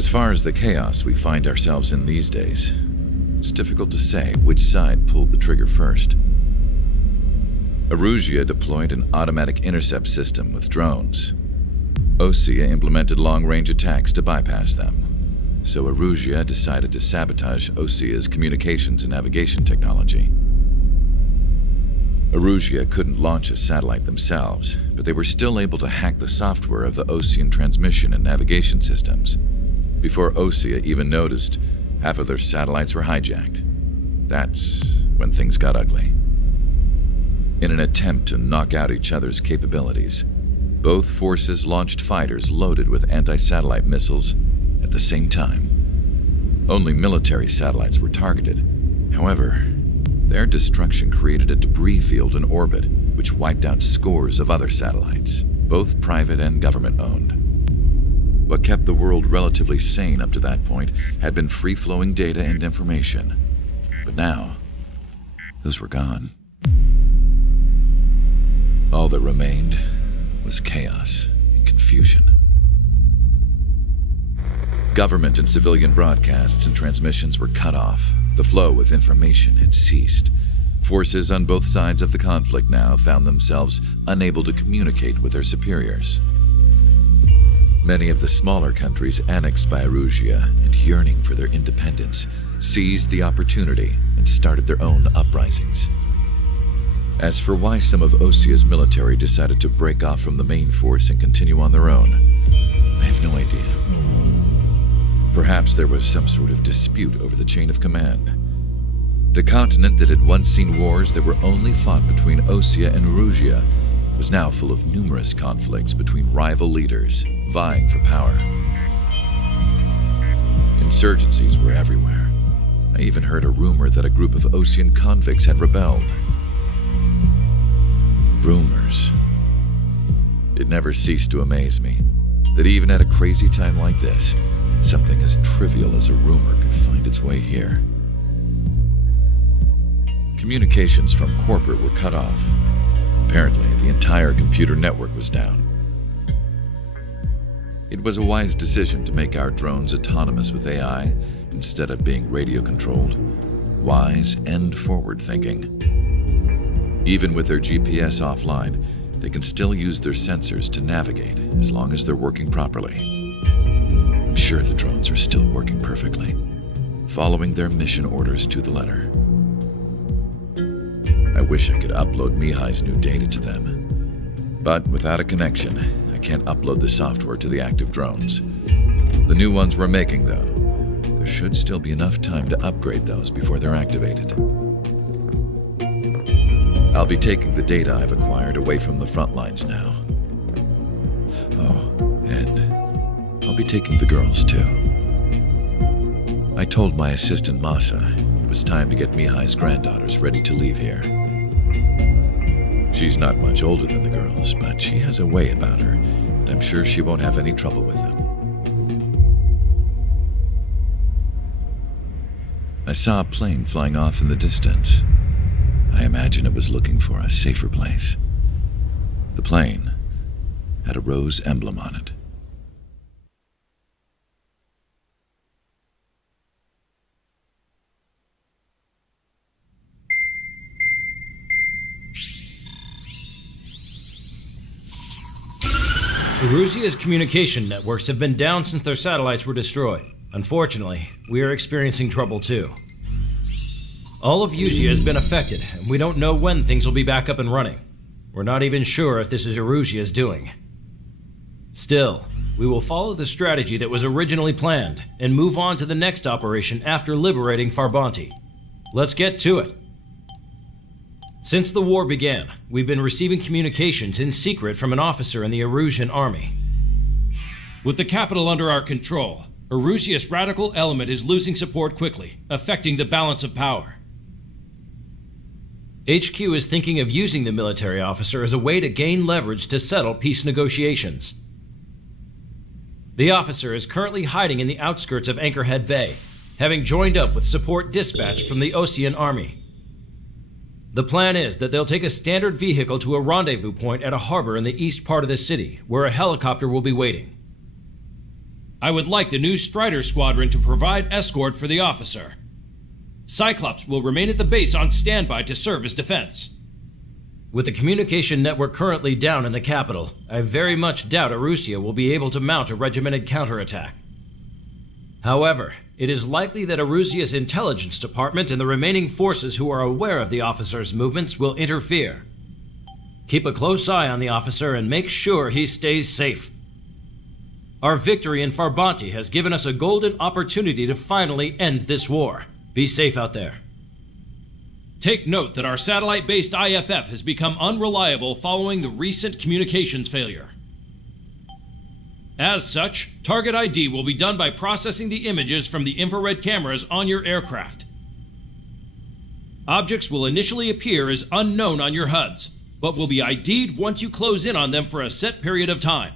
As far as the chaos we find ourselves in these days, it's difficult to say which side pulled the trigger first. Erusia deployed an automatic intercept system with drones. Osea implemented long-range attacks to bypass them. So Erusia decided to sabotage Osea's communications and navigation technology. Erusia couldn't launch a satellite themselves, but they were still able to hack the software of the Osean transmission and navigation systems. Before Osea even noticed, half of their satellites were hijacked. That's when things got ugly. In an attempt to knock out each other's capabilities, both forces launched fighters loaded with anti-satellite missiles at the same time. Only military satellites were targeted. However, their destruction created a debris field in orbit, which wiped out scores of other satellites, both private and government-owned. What kept the world relatively sane up to that point had been free-flowing data and information. But now, those were gone. All that remained was chaos and confusion. Government and civilian broadcasts and transmissions were cut off. The flow of information had ceased. Forces on both sides of the conflict now found themselves unable to communicate with their superiors. Many of the smaller countries annexed by Erusia and yearning for their independence seized the opportunity and started their own uprisings. As for why some of Osea's military decided to break off from the main force and continue on their own, I have no idea. Perhaps there was some sort of dispute over the chain of command. The continent that had once seen wars that were only fought between Osea and Erusia was now full of numerous conflicts between rival leaders vying for power. Insurgencies were everywhere. I even heard a rumor that a group of Osean convicts had rebelled. Rumors. It never ceased to amaze me that even at a crazy time like this, something as trivial as a rumor could find its way here. Communications from corporate were cut off. Apparently, the entire computer network was down. It was a wise decision to make our drones autonomous with AI instead of being radio-controlled. Wise and forward-thinking. Even with their GPS offline, they can still use their sensors to navigate as long as they're working properly. I'm sure the drones are still working perfectly, following their mission orders to the letter. I wish I could upload Mihai's new data to them. But without a connection, I can't upload the software to the active drones. The new ones we're making, though, there should still be enough time to upgrade those before they're activated. I'll be taking the data I've acquired away from the front lines now. Oh, and I'll be taking the girls too. I told my assistant Masa it was time to get Mihai's granddaughters ready to leave here. She's not much older than the girls, but she has a way about her, and I'm sure she won't have any trouble with them. I saw a plane flying off in the distance. I imagine it was looking for a safer place. The plane had a rose emblem on it. Erusia's communication networks have been down since their satellites were destroyed. Unfortunately, we are experiencing trouble too. All of Erusia has been affected, and we don't know when things will be back up and running. We're not even sure if this is Erusia's doing. Still, we will follow the strategy that was originally planned and move on to the next operation after liberating Farbanti. Let's get to it. Since the war began, we've been receiving communications in secret from an officer in the Erusian army. With the capital under our control, Erusia's radical element is losing support quickly, affecting the balance of power. HQ is thinking of using the military officer as a way to gain leverage to settle peace negotiations. The officer is currently hiding in the outskirts of Anchorhead Bay, having joined up with support dispatched from the Osean army. The plan is that they'll take a standard vehicle to a rendezvous point at a harbor in the east part of the city, where a helicopter will be waiting. I would like the new Strider Squadron to provide escort for the officer. Cyclops will remain at the base on standby to serve as defense. With the communication network currently down in the capital, I very much doubt Arusea will be able to mount a regimented counterattack. However, it is likely that Arusea's intelligence department and the remaining forces who are aware of the officer's movements will interfere. Keep a close eye on the officer and make sure he stays safe. Our victory in Farbanti has given us a golden opportunity to finally end this war. Be safe out there. Take note that our satellite-based IFF has become unreliable following the recent communications failure. As such, target ID will be done by processing the images from the infrared cameras on your aircraft. Objects will initially appear as unknown on your HUDs, but will be ID'd once you close in on them for a set period of time.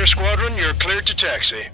Strider Squadron, you're cleared to taxi.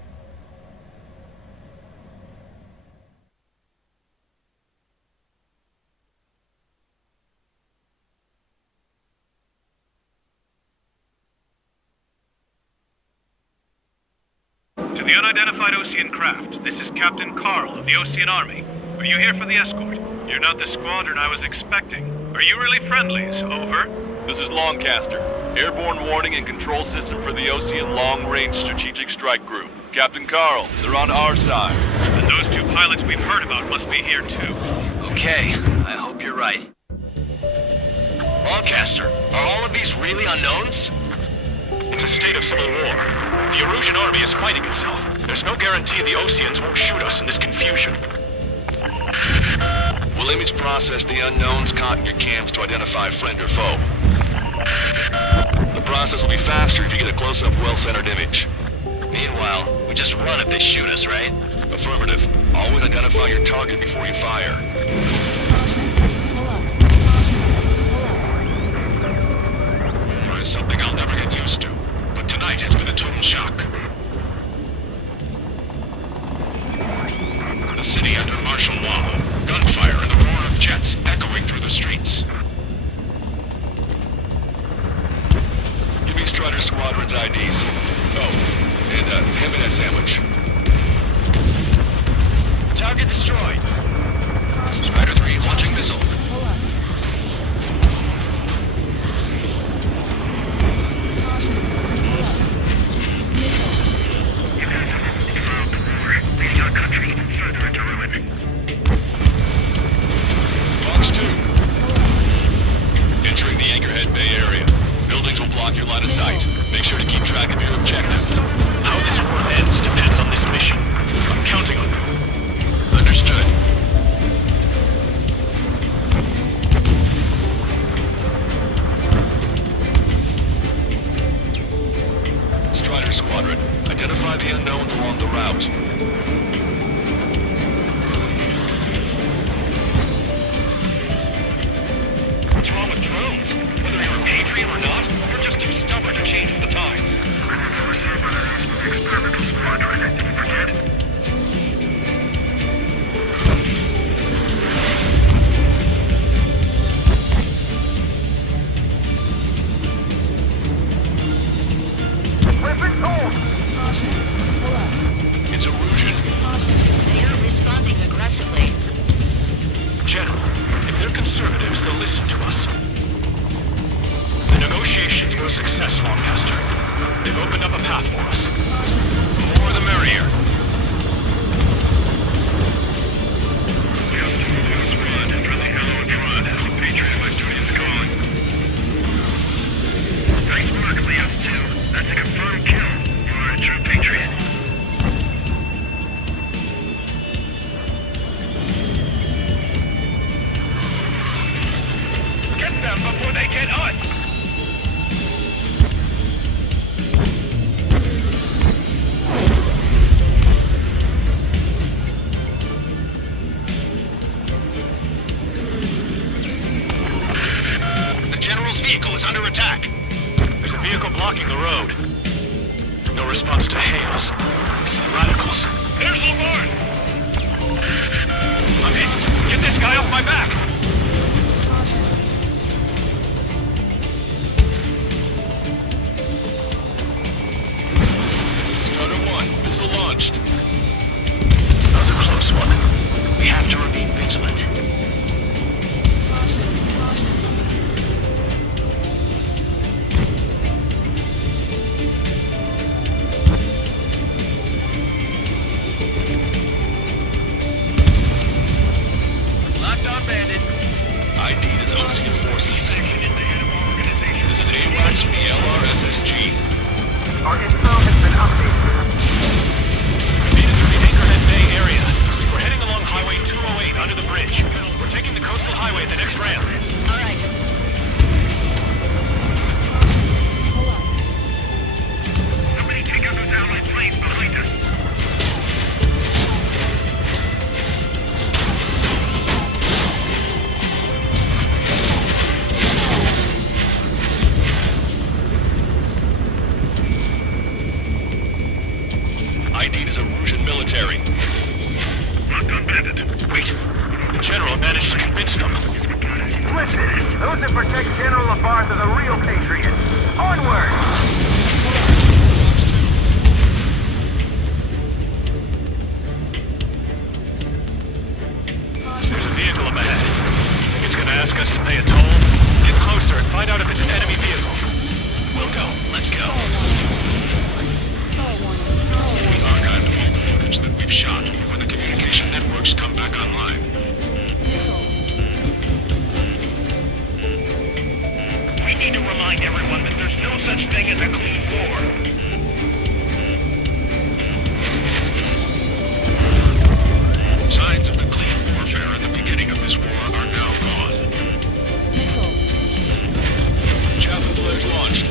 To the unidentified Osean craft, this is Captain Carl of the Osean Army. Are you here for the escort? You're not the squadron I was expecting. Are you really friendlies? Over. This is Longcaster. Airborne warning and control system for the Osean Long-Range Strategic Strike Group. Captain Carl, they're on our side. And those two pilots we've heard about must be here too. Okay, I hope you're right. Longcaster, are all of these really unknowns? It's a state of civil war. The Erusian army is fighting itself. There's no guarantee the Oseans won't shoot us in this confusion. We'll image process the unknowns caught in your cams to identify friend or foe. The process will be faster if you get a close-up, well-centered image. Meanwhile, we just run if they shoot us, right? Affirmative. Always identify your target before you fire. It's something I'll never get used to. But tonight has been a total shock. The city under martial law. Gunfire and the roar of jets echoing through the streets. Give me Strider Squadron's IDs. Oh, and hand me that sandwich. Target destroyed. Strider 3 launching missile. Leading our country further into ruin. Fox 2. Entering the Anchorhead Bay area. Buildings will block your line of sight. Make sure to keep track of your objective. How this war ends depends on this mission. I'm counting on you. Understood. Strider Squadron, identify the unknowns along the route. What's wrong with drones? Whether you're a patriot or not, you're just too stubborn to change with the times. Experimental squadron. Did you forget? It's Erusian. They are responding aggressively. General, if they're conservatives, they'll listen to us. The negotiations were a success, Longcaster. They've opened up a path for us. The more the merrier. Nice work, Leo 2. That's a confirmed kill. You are a true patriot. Get them before they get us! The General's vehicle is under attack. There's a vehicle blocking the road. No response to hails. It's the radicals. There's Lamar! I'm hit. Get this guy off my back! Strider 1, missile launched. That was a close one. We have to remain vigilant. Locked on bandit. ID'd as Osean forces. This is AWACS from the LRSSG. Made it through the Anchorhead Bay area. We're heading along Highway 208 under the bridge. We're taking the coastal highway at the next ramp. All right. Somebody take out those Allied planes behind us. Wait, the General managed to convince them. Listen, those that protect General Labarth are the real patriots. Onward! There's a vehicle up ahead. Think it's gonna ask us to pay a toll? Get closer and find out if it's an enemy vehicle. We'll go. Let's go. We archived all the footage that we've shot when the communication networks come back online. We need to remind everyone that there's no such thing as a clean war. Signs of the clean warfare at the beginning of this war are now gone. Javelin flares launched.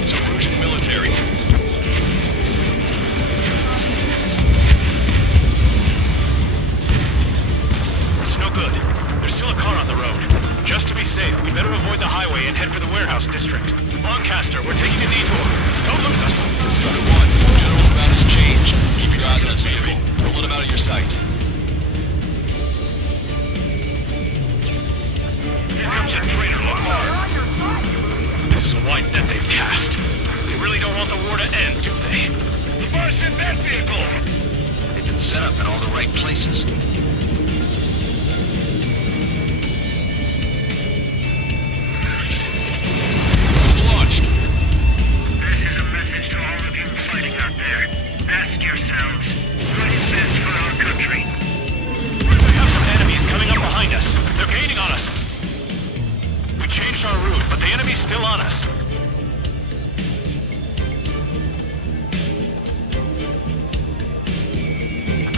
It's Erusian military. It's no good. There's still a car on the road. Just to be safe, we better avoid the highway and head for the warehouse district. Lancaster, we're taking a detour. Don't lose us. Strider 1, General's route has changed. Keep your eyes on his vehicle. Don't let him out of your sight. Here comes a traitor, Lamar. This is a wide net they've cast. They really don't want the war to end, do they? Lamar's in that vehicle! They've been set up in all the right places. Missile launched. This is a message to all of you fighting out there. Ask yourselves, what is best for our country? We have some enemies coming up behind us. They're gaining on us. We changed our route, but the enemy's still on us.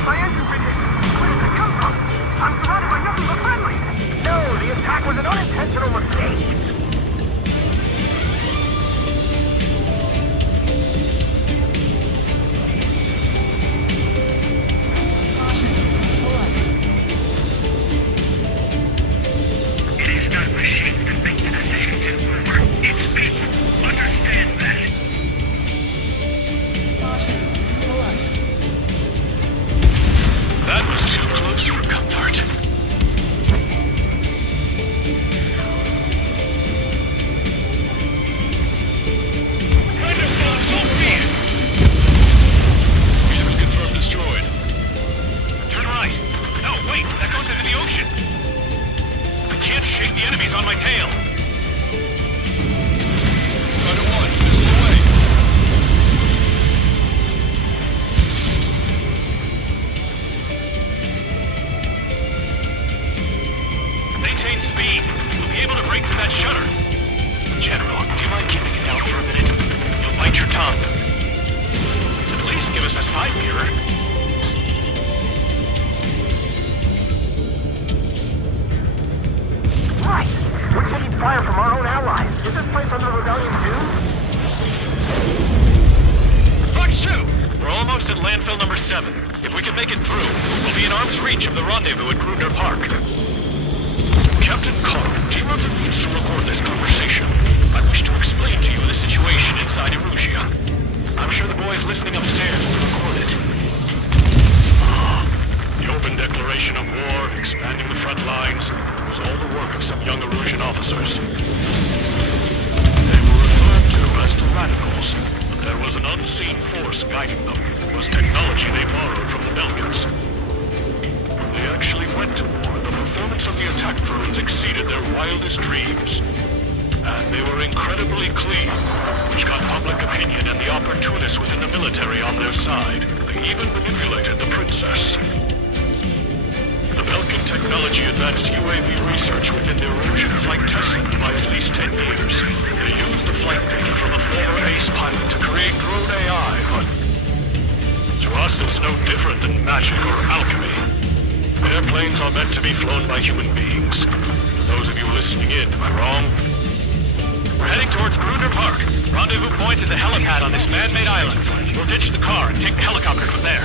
My engine vision! Where did they come from? I'm surrounded by nothing but friendlies! No, the attack was an unintentional mistake! It is not machines that make the decisions in war. It's people. Understand that. That was too close for comfort. Vehicle confirmed destroyed. Turn right. No, wait, that goes into the ocean. I can't shake the enemies on my tail. Strider 1, missile away. Maintain speed. We'll be able to break through that shutter. General, do you mind keeping it down for a minute? You'll bite your tongue. At least give us a side mirror. Right! We're taking fire from our own allies. Is this place under rebellion too? Fox 2! We're almost at landfill number 7. If we can make it through, we'll be in arm's reach of the rendezvous at Grudner Park. Captain Carl, T-Rosa needs to record this conversation. I wish to explain to you the situation inside Erusia. I'm sure the boys listening upstairs will record it. The open declaration of war, expanding the front lines, was all the work of some young Erusian officers. They were referred to as the radicals, but there was an unseen force guiding them. It was technology they borrowed from the Belgians. When they actually went to war, the performance of the attack drones exceeded their wildest dreams. And they were incredibly clean, which got public opinion and the opportunists within the military on their side. They even manipulated the princess. The Belkin technology advanced UAV research within the Erusian flight test center by at least 10 years. They used the flight data from a former ace pilot to create drone AI, but to us it's no different than magic or alchemy. Airplanes are meant to be flown by human beings. For those of you listening in, am I wrong? We're heading towards Grudner Park. Rendezvous point is the helipad on this man-made island. We'll ditch the car and take the helicopter from there.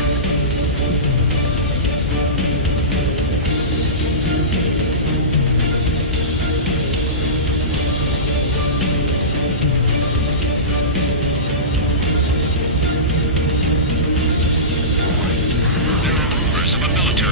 There are rumors of a military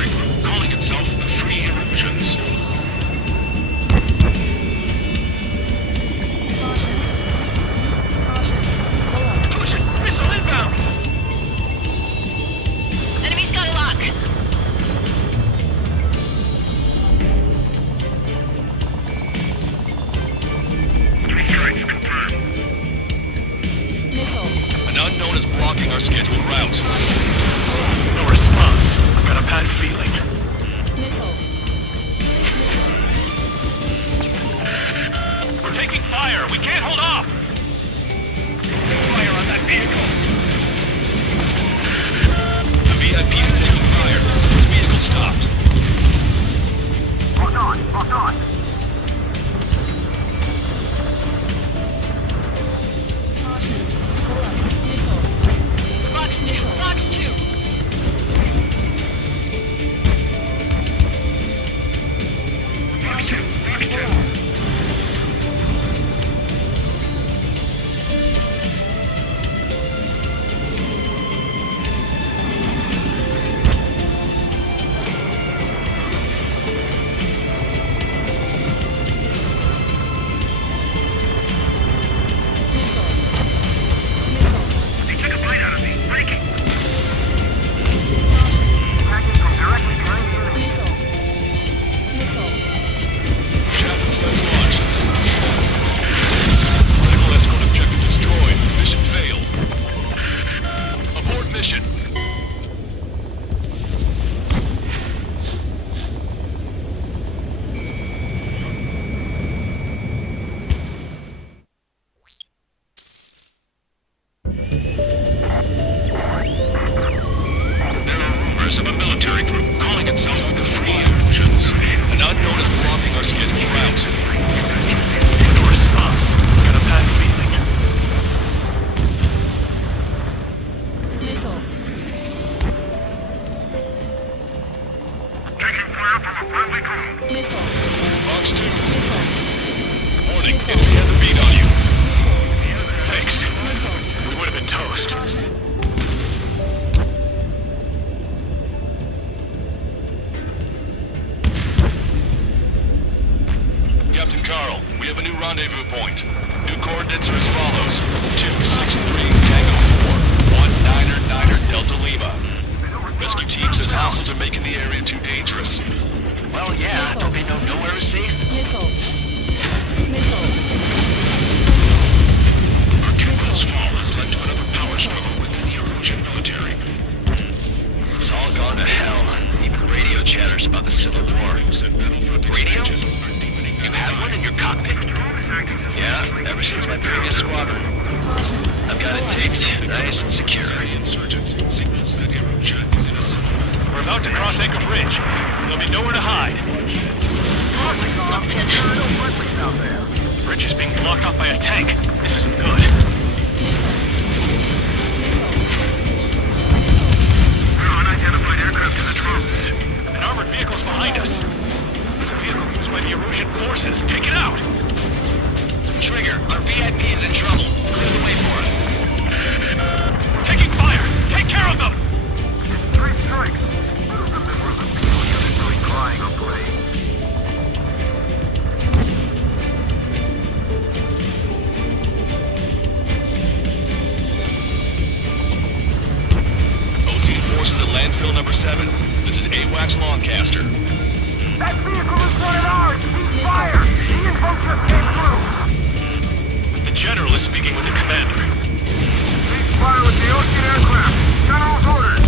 members of a military group calling itself the Free Illusions. An unknown is blocking our scheduled route. No response. Got a bad feeling. Taking fire from a friendly drone. Fox 2. Warning, enemy has a beat on you. Thanks. We would have been toast. Captain Carl, we have a new rendezvous point. New coordinates are as follows. 263 Tango 4, 19er Delta Lima. Rescue team says hostiles are making the area too dangerous. Well, yeah. Don't they know nowhere is safe? Our capital's fall has led to another power struggle within the Erusian military. It's all gone to hell. Even radio chatters about the Civil War. Radio? You have one in your cockpit? Yeah, ever since my previous squadron. I've got it taped, nice and secure. Insurgents signals that Erusia is in a civil war. We're about to cross Anchor Bridge. There'll be nowhere to hide. That was something. Bridge is being blocked off by a tank. This isn't good. Unidentified aircraft in the drones. An armored vehicle's behind us. It's a vehicle used by the Erusian forces. Take it out! Trigger, our VIP is in trouble. Clear the way for it. We're taking fire! Take care of them! Three strikes. One of them members of the people unit really crying or praying. Ocean forces at landfill number 7. This is AWACS Lancaster. That vehicle is one of ours! Cease fire! The info just came through! The General is speaking with the commander. Cease fire with the ocean aircraft! General's orders!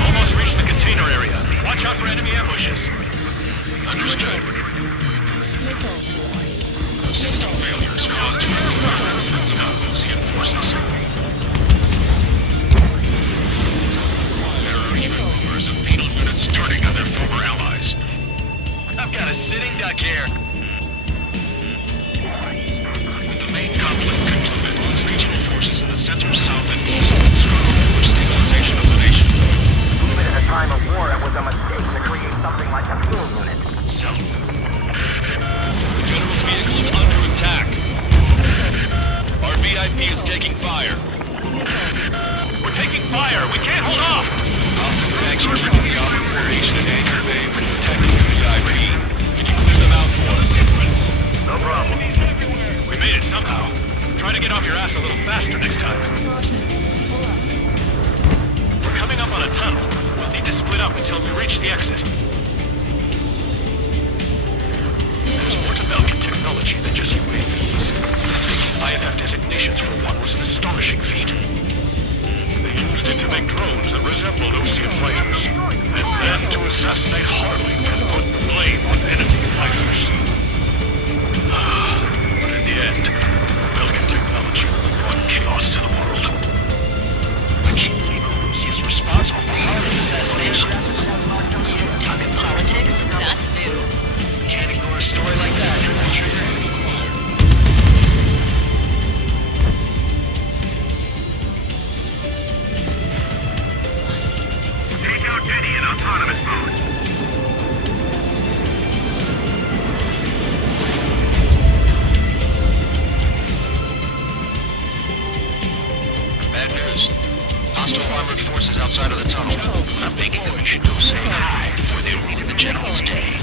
Almost reached the container area. Watch out for enemy ambushes. Understood. System failures caused further incidents of Ocean forces. There are even rumors of penal units turning on their former allies. I've got a sitting duck here. With the main conflict concluded, regional forces in the center, south, and east struggle for stabilization of the nation. Even at a time of war, it was a mistake to create something like a fuel unit. The General's vehicle is under attack. Our VIP is taking fire. We're taking fire. We can't hold off. Hostile tanks are keeping the Alpha formation in Anchor Bay from protecting the VIP. Can you clear them out for us? No problem. We made it somehow. Try to get off your ass a little faster next time. We're coming up on a tunnel. We'll need to split up until we reach the exit. There's more to Belgian technology than just UAVs. IFF designations for one was an astonishing feat. They used it to make drones that resembled Ocean fighters, and then to assassinate Harley and put the blame on enemy fighters. But in the end, Belgian technology brought chaos to the world. I can't believe Russia is responsible for Harley's assassination. Talking politics? That's new. Can't ignore a story like that, Trigger. Take out Denny in autonomous mode. Bad news. Hostile armored forces outside of the tunnel. I'm thinking that we should go say hi before they ruin the General's day.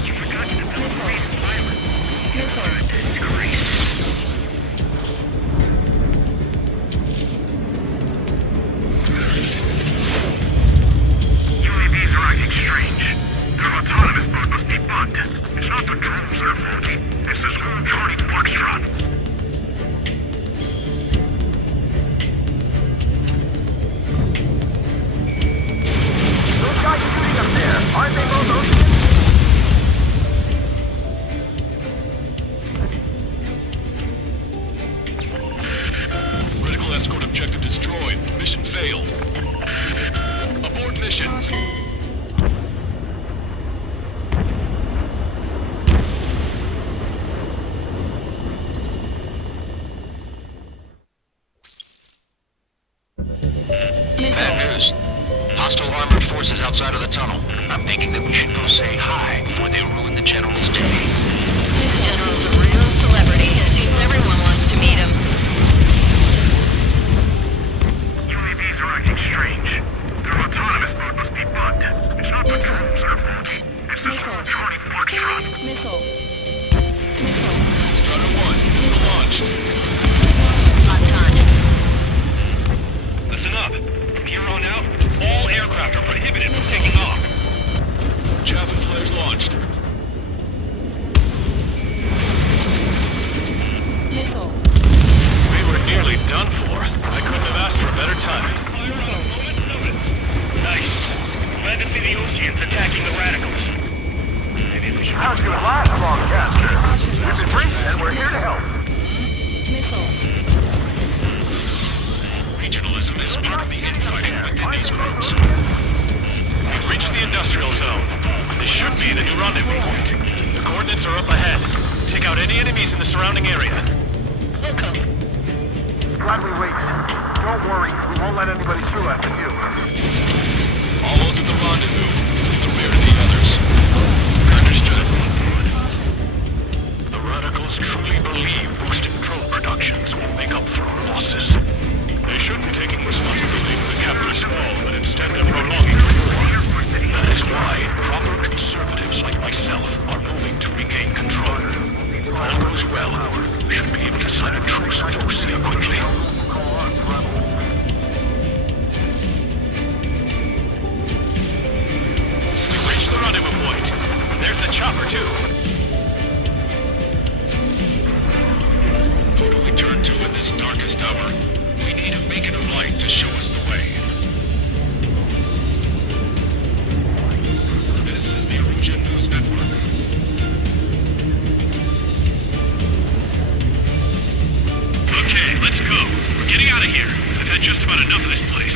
UAVs are acting strange. Their autonomous mode must be bugged. It's not the drones that are faulty. It's this whole Charlie Foxtrot. Those guys are shooting a I'm thinking that we should go say hi before they ruin the General's day. This general's a real celebrity. It seems everyone wants to meet him. UAVs are acting strange. Their autonomous mode must be bugged. It's not the drones that are faulty. It's the small Charlie Foxtrot. Strider 1, missile launched. On time. Listen up. From here on out, all aircraft are prohibited from taking off. Chaff and flares launched. We were nearly done for. I couldn't have asked for a better time. Fire on a moment's notice. Nice. Glad to see the Oceans attacking the radicals. Maybe we should... How's your last long, Caster? If it breaks, then we're here to help. Regionalism is part of the infighting within these groups. We've reached the industrial zone. This should be the new rendezvous point. The coordinates are up ahead. Take out any enemies in the surrounding area. Welcome. Glad we waited. Don't worry, we won't let anybody through after you. Almost at the rendezvous, in the rear of the others. Understood. The radicals truly believe boosted drone productions will make up for our losses. They shouldn't be taking responsibility for the capitalist fall, but instead they're prolonging the war. That is why proper conservatives like myself are moving to regain control. If all goes well, we should be able to sign a truce with Osea quickly. We've reached the rendezvous point. There's the chopper, too. Who do we turn to in this darkest hour? We need a beacon of light to show us the way. This is the Aruja News Network. Okay, let's go. We're getting out of here. I've had just about enough of this place.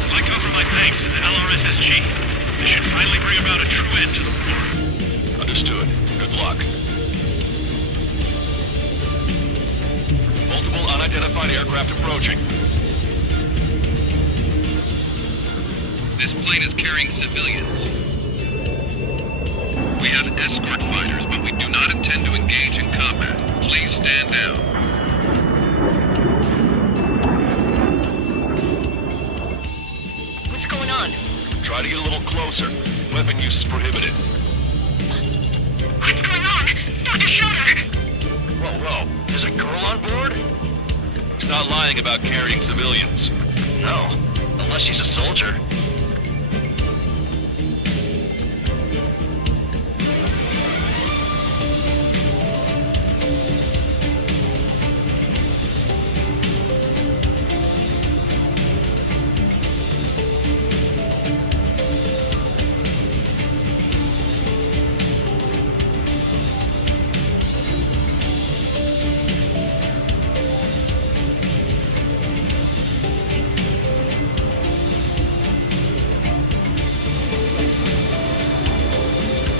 I'd like to offer my thanks to the LRSSG. This should finally bring about a true end to the war. Understood. Good luck. Multiple unidentified aircraft approaching. This plane is carrying civilians. We have escort fighters, but we do not intend to engage in combat. Please stand down. What's going on? Try to get a little closer. Weapon use is prohibited. What's going on? Dr. Schroeder! Whoa. There's a girl on board? He's not lying about carrying civilians. No, unless she's a soldier.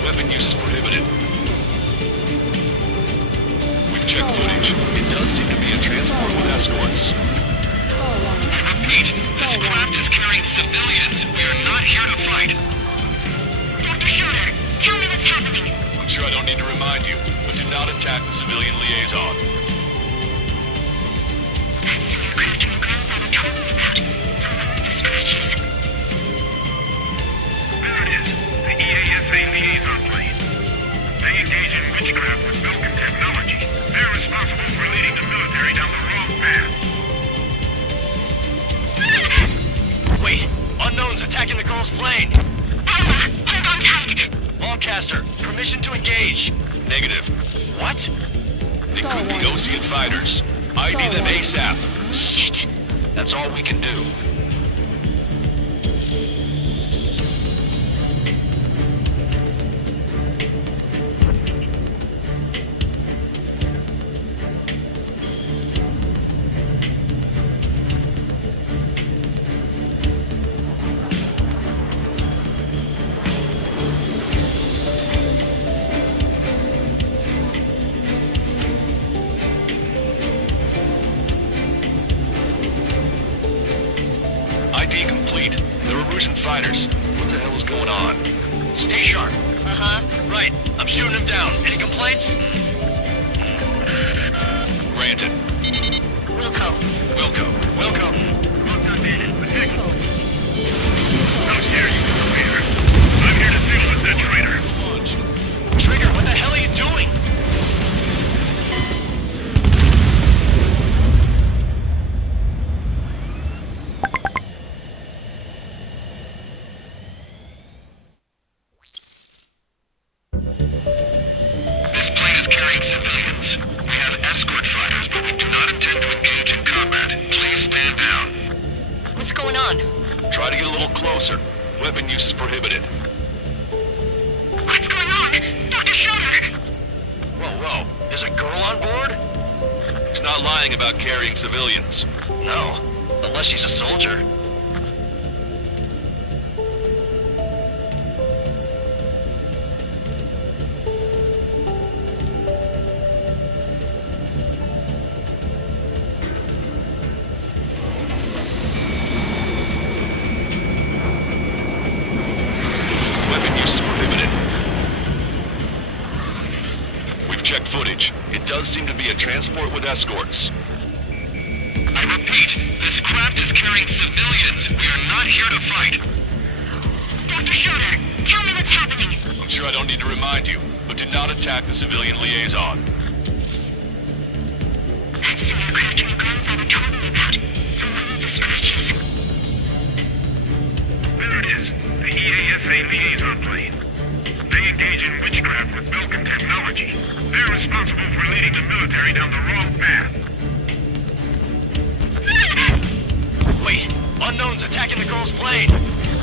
Weapon use is prohibited. We've checked footage. It does seem to be a transport with escorts. I repeat, this craft is carrying civilians. We are not here to fight. Dr. Schroeder, tell me what's happening. I'm sure I don't need to remind you, but do not attack the civilian liaison. That's the aircraft my grandfather told me about. The scratches. There it is. The EASA liaison plane. They engage in witchcraft with Belkin technology. They're responsible for leading the military down the wrong path. Wait, unknown's attacking the girl's plane. Alma, hold on tight. Longcaster, permission to engage. Negative. What? They could be Ocean fighters. ID them ASAP. Shit. That's all we can do. ID complete. They're Arusian fighters. What the Uh-huh. Right. I'm shooting him down. Any complaints? Granted. Wilco. Wilco. How dare you, traitor? I'm here to deal with that traitor. Trigger, what the hell are you doing? This plane is carrying civilians. We have escort fighters, but we do not intend to engage in combat. Please stand down. What's going on? Try to get a little closer. Weapon use is prohibited. What's going on? Dr. Schroeder! Whoa. There's a girl on board? He's not lying about carrying civilians. No. Unless she's a soldier. Weapon use is prohibited. We've checked footage. It does seem to be a transport with escorts. I repeat, this craft is carrying civilians. We are not here to fight. Dr. Schroeder, tell me what's happening. I'm sure I don't need to remind you, but do not attack the civilian liaison. That's the aircraft your grandfather told me about. The one with the scratches. There it is. The EASA liaison plane. They engage in witchcraft with Belkin technology. They're responsible for leading the military down the wrong path. Wait. Unknown's attacking the girl's plane.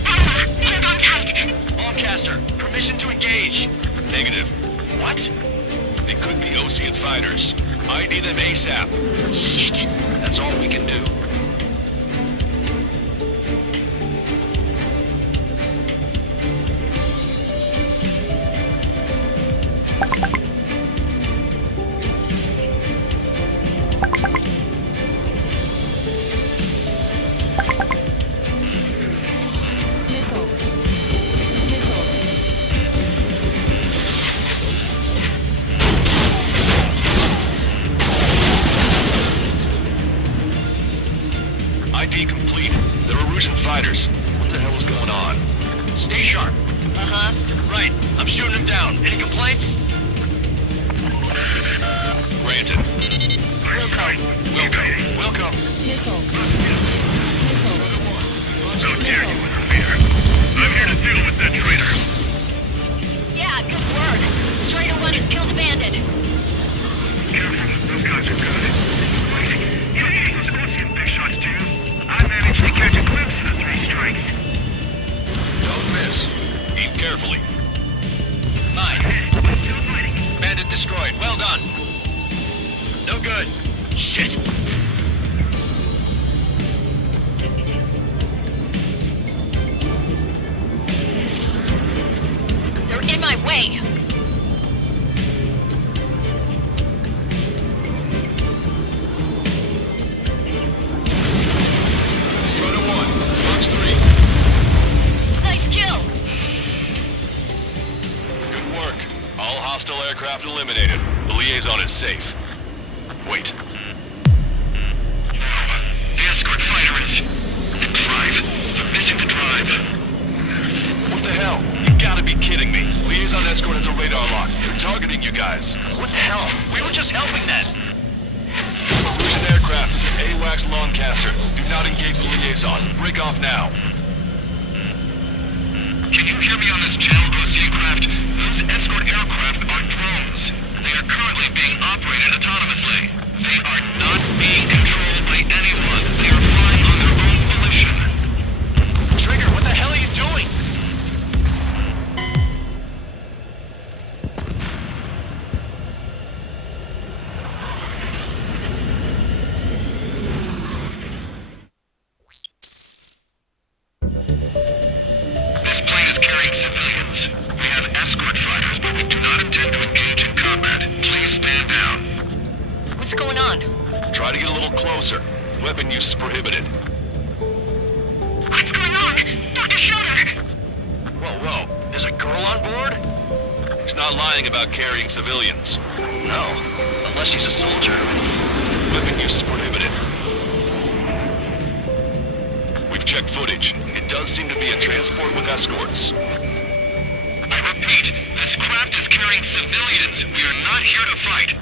Hold on tight. Longcaster, permission to engage. Negative. What? They could be Ocean fighters. ID them ASAP. Shit. That's all we can do. ID complete. They're Erusian fighters. What the hell is going on? Stay sharp. Uh-huh. Right. I'm shooting him down. Any complaints? Granted. Wilco. Wilco. How dare you interfere? I'm here to deal with that traitor. Yeah, good work. Trader 1 has killed a bandit. Careful, those guys are good. Wait, you think those Ocean big shots too? I managed to catch a glimpse of the 3 strikes. Don't miss. Aim carefully. Fine. Still fighting. Bandit destroyed. Well done. No good. Shit. They're in my way. Strider 1. Fox 3. Nice kill. Good work. All hostile aircraft eliminated. The liaison is safe. Wait. The escort fighter is... drive. They're missing the drive. What the hell? You gotta be kidding me. Liaison escort has a radar lock. They're targeting you guys. What the hell? We were just helping them. Erusian aircraft, this is AWACS Longcaster. Do not engage the liaison. Break off now. Can you hear me on this channel, Ocean craft? Those escort aircraft are drones. They are currently being operated autonomously. They are not being controlled by anyone. They are flying on their own volition. Trigger, what the hell are you doing? This plane is carrying civilians. We have escort fighters, but we do not intend to engage in combat. Please stand down. What's going on? Try to get a little closer. Weapon use is prohibited. What's going on? Dr. Schroeder! Whoa. There's a girl on board? He's not lying about carrying civilians. No, unless he's a soldier. Weapon use is prohibited. We've checked footage. It does seem to be a transport with escorts. I repeat, this craft is carrying civilians. We are not here to fight.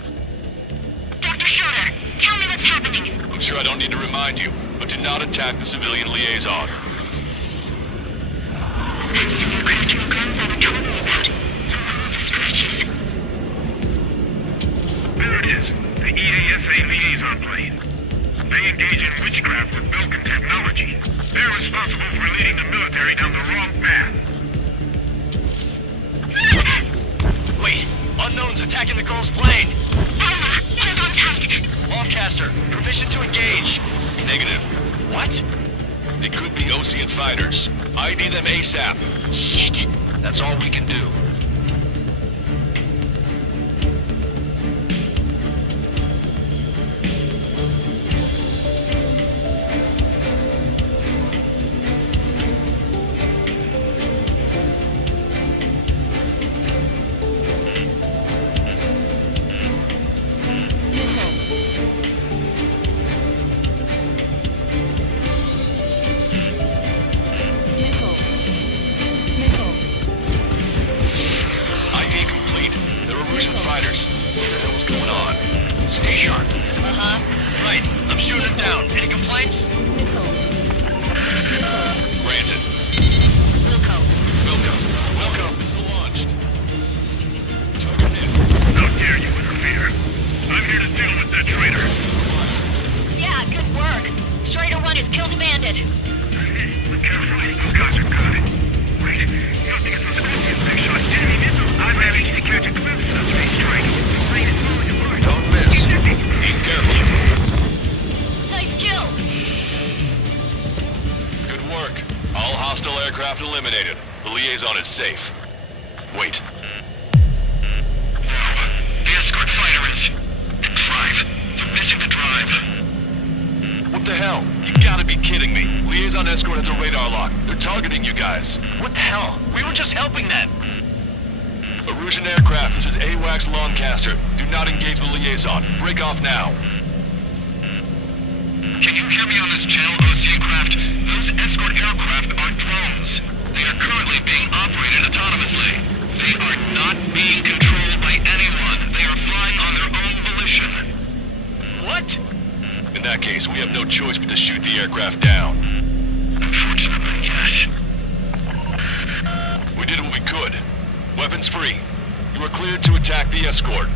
Dr. Schroeder, tell me what's happening. I'm sure I don't need to remind you, but do not attack the civilian liaison. That's the aircraft your grandfather told me about. Oh, the scratches. There it is. The EASA liaison plane. They engage in witchcraft with Belkin technology. They're responsible for leading the military down the wrong path. Wait, unknown's attacking the girl's plane. Alma, hold on tight. Lancaster, permission to engage. Negative. What? It could be Osean fighters. ID them ASAP. Shit. That's all we can do. ID complete. They're Erusian fighters. What the hell is going on? Stay sharp. Uh-huh. Right, I'm shooting him down. Any complaints? Granted. Wilco. Welcome. Missile launched. Target hit. How dare you interfere? I'm here to deal with that traitor. Yeah, good work. Strider 1 has killed a bandit. Be careful. Those guys are good. Wait, you don't think it's those Christians they shot enemy missiles? I managed to catch a glimpse of the space strike. The plane is falling apart. Don't miss. Aim carefully. Nice kill. Good work. All hostile aircraft eliminated. The liaison is safe. Wait. The escort fighter is... drive. They're missing the drive. What the hell? You gotta be kidding me. Liaison escort has a radar lock. They're targeting you guys. What the hell? We were just helping them. Erusian aircraft, this is AWACS Lancaster. Do not engage the liaison. Break off now. Can you hear me on this channel, Ocean craft? Those escort aircraft are drones. They are currently being operated autonomously. They are not being controlled by anyone. They are flying on their own volition. What? In that case, we have no choice but to shoot the aircraft down. Unfortunately, yes. We did what we could. Weapons free. You are cleared to attack the escort.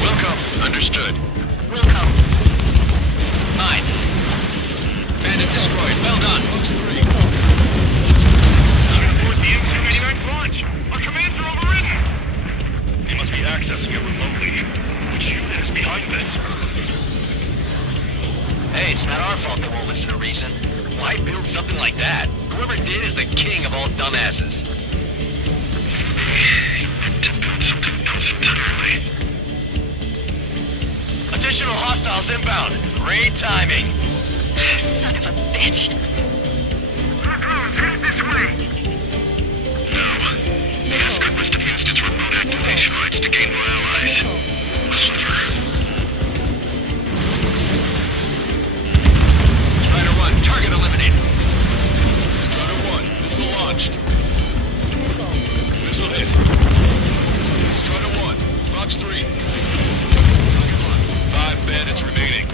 Welcome. Understood. Wilco. Mine. Bandit destroyed. Well done. Folks 3. Report the MC-99's launch. Our commands are overridden. They must be accessing it remotely. Which unit is behind this? Hey, it's not our fault they won't listen to reason. Why build something like that? Whoever did is the king of all dumbasses. To build something else entirely. Additional hostiles inbound. Great timing. Son of a bitch. Our drones headed this way. No. The escort must have used its remote activation rights to gain more allies. Clever. Strider 1, target eliminated. Strider 1, missile launched. Missile hit. Strider 1, Fox 3. 5 bandits remaining.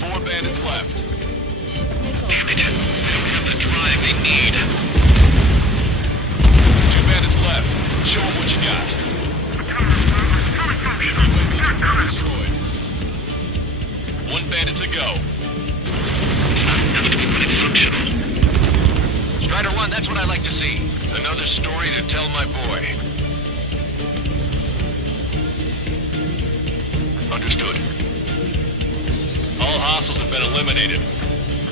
4 bandits left. Damn it. They don't have the drive they need. 2 bandits left. Show them what you got. Destroyed. 1 bandit to go. Not enough to be put in functional. Strider 1, that's what I like to see. Another story to tell my boy. Understood. All hostiles have been eliminated.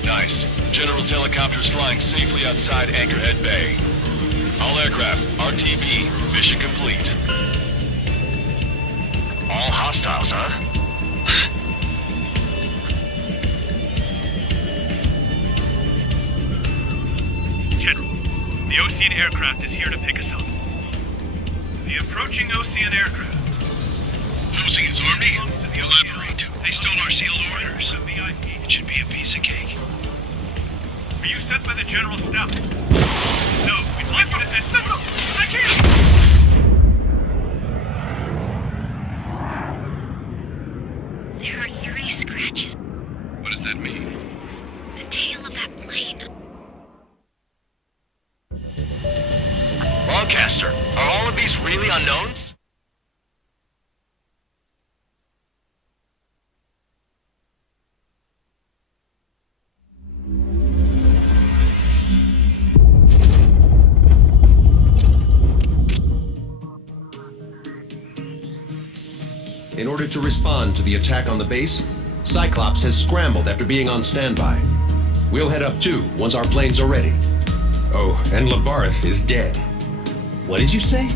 Nice. General's helicopter is flying safely outside Anchorhead Bay. All aircraft, RTB, mission complete. All hostiles, huh? General, the Ocean aircraft is here to pick us up. The approaching Ocean aircraft. Losing his army? Elaborate. They stole our sealed orders. It should be a piece of cake. Are you sent by the General Staff? No, we'd like you to send... Listen! I can't! There are 3 scratches. What does that mean? The tail of that plane. Broadcaster, are all of these really unknowns? In order to respond to the attack on the base, Cyclops has scrambled after being on standby. We'll head up too, once our planes are ready. Oh, and Labarth is dead. What did you say?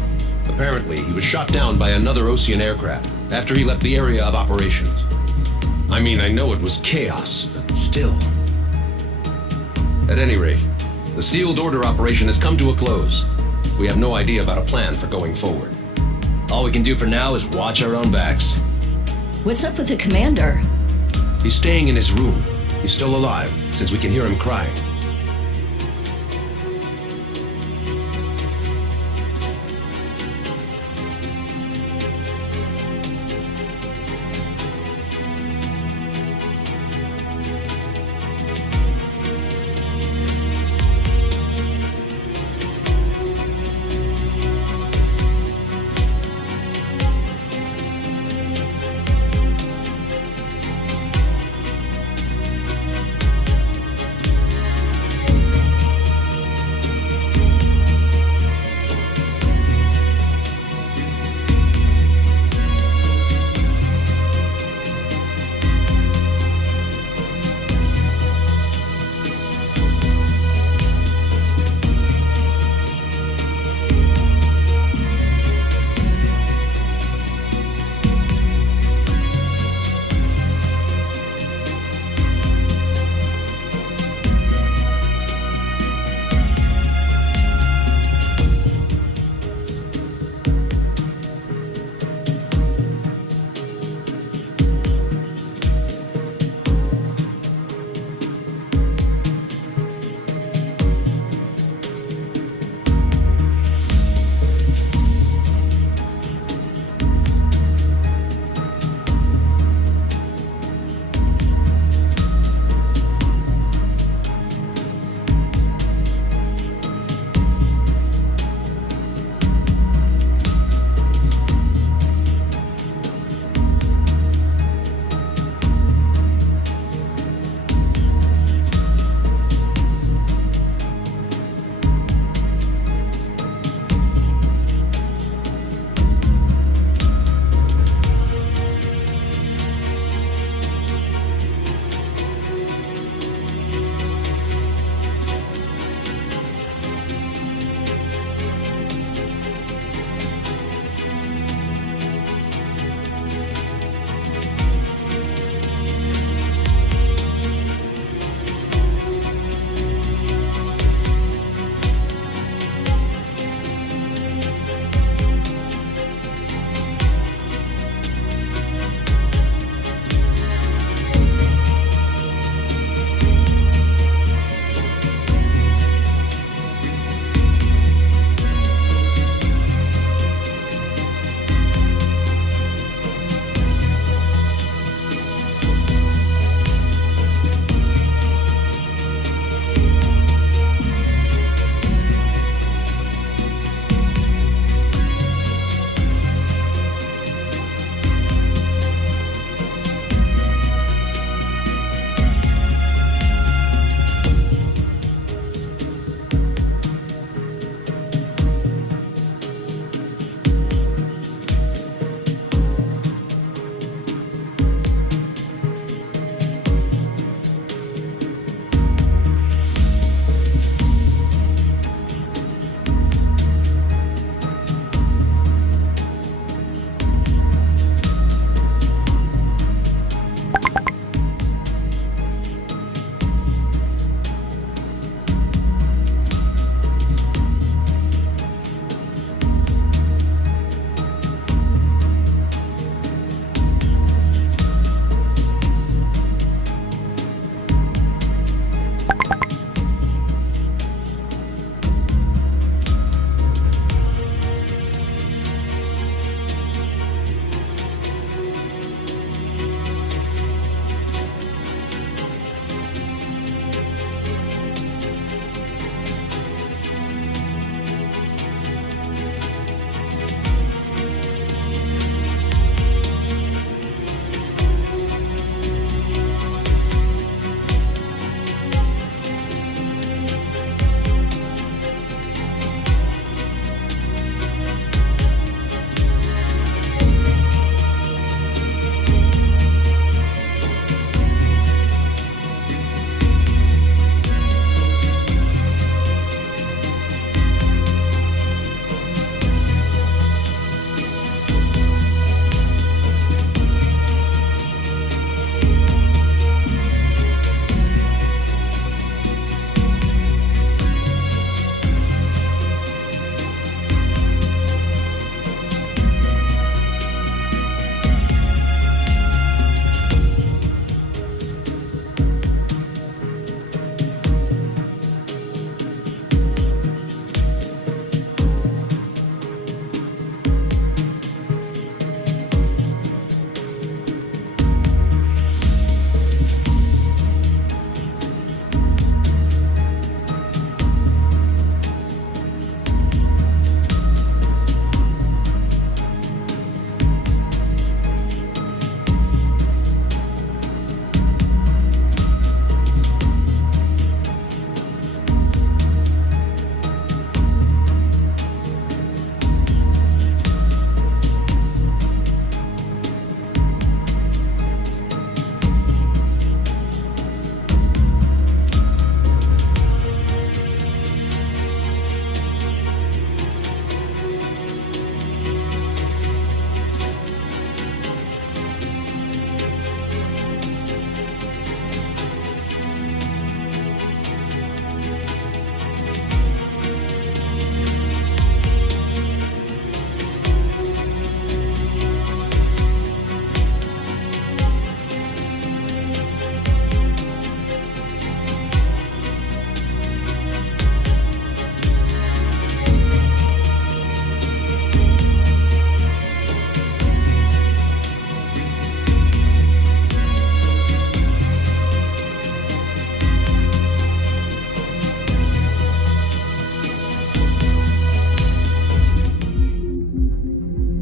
Apparently, he was shot down by another Ocean aircraft after he left the area of operations. I mean, I know it was chaos, but still. At any rate, the sealed order operation has come to a close. We have no idea about a plan for going forward. All we can do for now is watch our own backs. What's up with the commander? He's staying in his room. He's still alive, since we can hear him crying.